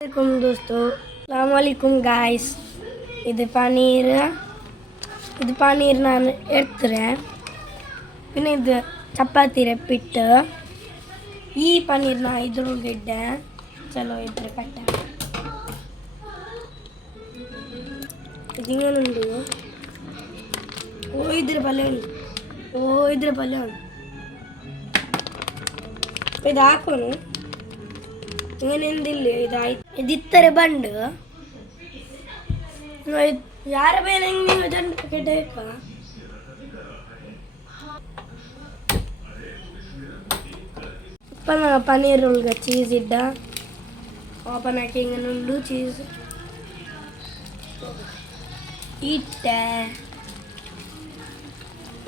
Assalamualaikum दोस्तों Assalamualaikum guys ಇದು ಪನ್ನೀರ್ ನಾನು ಎಡ್ತರೆ പിന്നെ ಇದು ಚಪಾತಿ ರೆಪಿಟ್ಟು ಈ ಪನ್ನೀರ್ನ ಇದ್ರೊಳಗಿಡ್ಡೆ ಚಲೋ ಇದ್ರೆ ಕಟ್ಟ ಇದಿಂಗನುಂಡು ಇದ್ರ ಪಲ್ಯ ಉಂಟು ಇದು ಹಾಕೋನು ಇಂಗನೆಂದಿಲ್ಲ ಇದಾಯ್ತು ಇದಿತ್ತರೆ ಬಂಡು ಯಾರ ಬೇರೆ ನೀವು ದಂಡ ಪ್ಯಾಕೆಟ್ ಬೇಕಾ ಪನ್ನೀರ್ ಒಳಗೆ ಚೀಸ್ ಇಡ್ಡ ಓಪನ್ ಹಾಕಿ ಹಿಂಗನುಂಡು ಚೀಸ್ ಇಟ್ಟೆ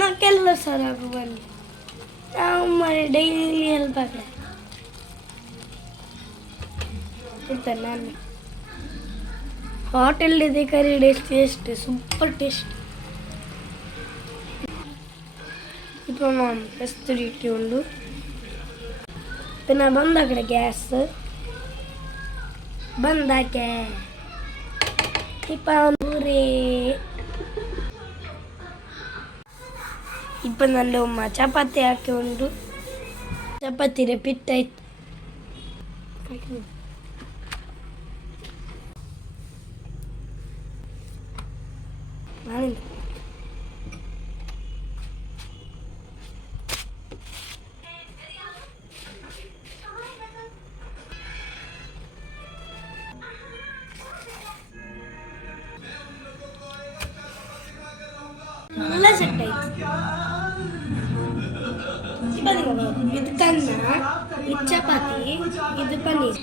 ನಾಕೆಲ್ಲ ಸರಾಗು ಬನ್ನಿ ನಾವು ಮಾಡಿ ಡೈಲಿ ಹೆಲ್ಪ್ ಆಗಲ್ಲ ಇರ್ತಾನೆ ನಾನು ಹೋಟೆಲ್ದಿದೆ ಕರಿ ಟೇಸ್ಟ್ ಸೂಪರ್ ಟೇಸ್ಟ್ ഇപ്പോൾ കസ്തൂരി ഇട്ടുകൊണ്ട് പിന്നെ ബന്ധാക്കടെ ഗ്യാസ് ബന്ധാക്കേ ഇപ്പം ഇപ്പം നല്ല ഉമ്മ ചപ്പാത്തി ಹಾಕಿಕೊಂಡು ಚಪಾತಿರೆ ಪಿಟ್ಟಾಯ್ತು ನಾನಿಂದ ಎಲ್ಲ ಸೆಟ್ ಆಯ್ತು ಇದು ಕನ್ನ ಇದು ಚಪಾತಿ ಇದು ಪನ್ನೀರ್